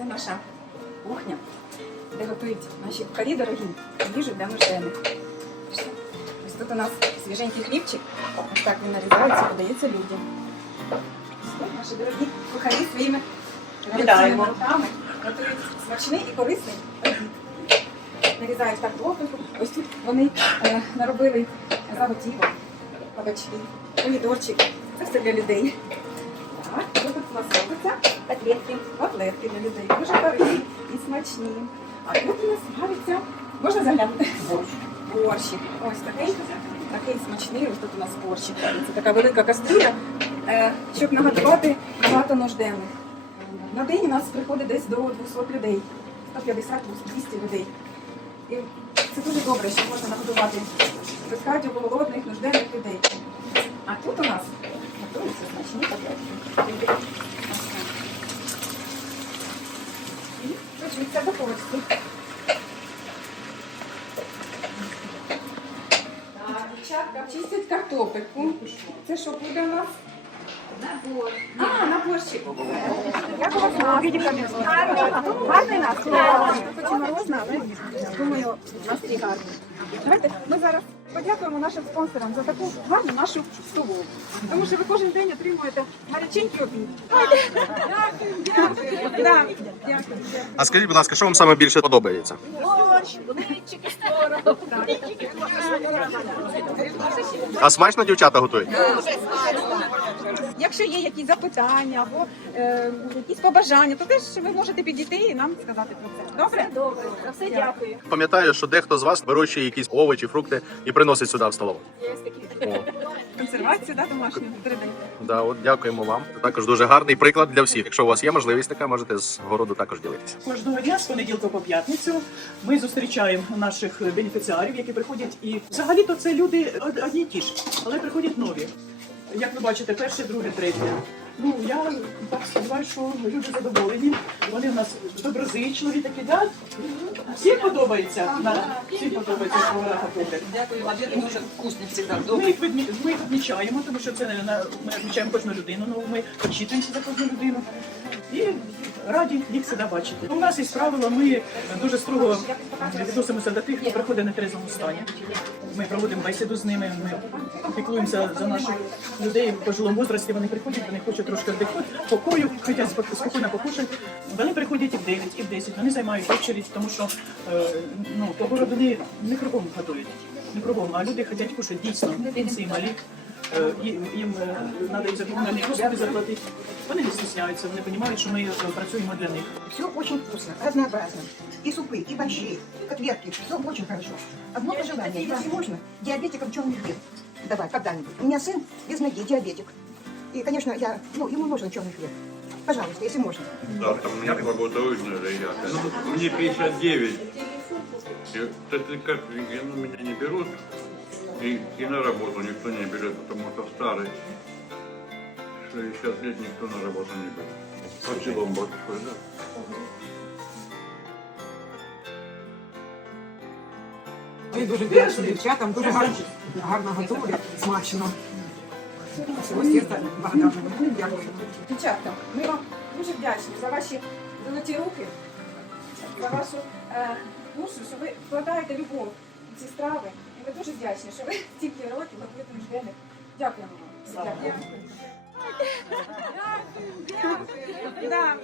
Це наша кухня, де готують наші кухарі дорогі їжу для нужденних. Ось тут у нас свіженький хлібчик. Ось так він нарізається, подається людям. Наші дорогі кухарі своїми Вітаємо. руками готують смачний і корисний обід. Нарізають картопельку. Ось тут вони е, наробили заготівок, кабачки, помідорчики. Це все для людей. Так, робиться котлетки, котлетки для людей. Дуже корисні і смачні. А тут у нас вариться, можна заглянути? Борщик. Ось такий, такий смачний. Ось тут у нас борщик. Це така велика кастрюля, е, щоб нагодувати багато нужденних. На день у нас приходить десь до 200 людей, 150-200 людей. І це дуже добре, що можна нагодувати безхатю голодних, нужденних людей. А тут у нас готуються смачні котлетки. І духовочці. Так, дівчатка чистять картопельку. Це що буде у нас? Набор. А, наборчик. Як у вас настрій? Гарний настрій. Хоч і морозно, але думаю, настрій гарний. Давайте ми зараз подякуємо нашим спонсорам за таку гарну нашу столову. Тому що ви кожен день отримуєте гаряченький обід. Дякую, дякую. Да, Дякую. А скажіть, будь ласка, що вам саме більше подобається? А смачно дівчата готують? Якщо є якісь запитання або е, якісь побажання, то теж ви можете підійти і нам сказати про це. Добре? Добре, за все дякую. Пам'ятаю, що дехто з вас вирощує якісь овочі, фрукти і приносить сюди в столову. Є такі. О, Консервація да, домашня. Три да, от дякуємо вам. Це також дуже гарний приклад для всіх. Якщо у вас є можливість така, можете з городу також ділитися. Кожного дня з понеділка по п'ятницю ми зустрічаємо наших бенефіціарів, які приходять, і взагалі-то це люди одні й ті ж, але приходять нові. Як ви бачите, перше, друге, третє. Ну я так сподіваюся, що люди задоволені. Вони в нас доброзичливі такі, да? Всім подобається. Да. Всім подобається, що вона готовлять. Дякую, обід дуже вкусний завжди. Ми їх відмі... ми їх відмічаємо, тому що це не на ми відмічаємо кожну людину, ну ми почитуємося за кожну людину і раді їх завжди бачити. У нас є правило, ми дуже строго відносимося до тих, хто приходить на трезвому стані. Ми проводимо бесіду з ними. Ми піклуємося за наших людей в пожилому возрасті. Вони приходять, вони хочуть трошки віддихнути, покою, хочуть спок- спокійно покушати. Вони приходять і в 9, і в 10. Вони займають очередь, тому що е, ну, по городу не, не кругом готують. Не кругом, а люди хочуть кушати дійсно. Пенсії малі. Е, їм їм треба і за комунальні послуги заплатити. Вони не стісняються, вони розуміють, що ми е, працюємо для них. Все очень вкусно, разнообразно. И супы, и борщи, и котлетки, все очень хорошо. Одно пожелание, если можно, диабетикам черный хлеб давать когда-нибудь. У меня сын без ноги, диабетик. И, конечно, я, ну, ему нужен черный хлеб. Пожалуйста, если можно. Да, там у меня благополучно ребята. Ну, мне 59. И это как рентген меня не берут. И, и на работу никто не берет, потому что старый. 60 лет никто на работу не берет. Спасибо вам большое, да. Ми дуже вдячні дівчатам, дуже гарно, гарно готують, смачно. Всього серця благодарна. Дякую. Дівчатка, ми вам дуже вдячні за ваші золоті руки, за вашу е, душу, що ви вкладаєте любов у ці страви. І ми дуже вдячні, що ви стільки років готуєте нужденних. Дякуємо вам. Дякую. Дякую. Да.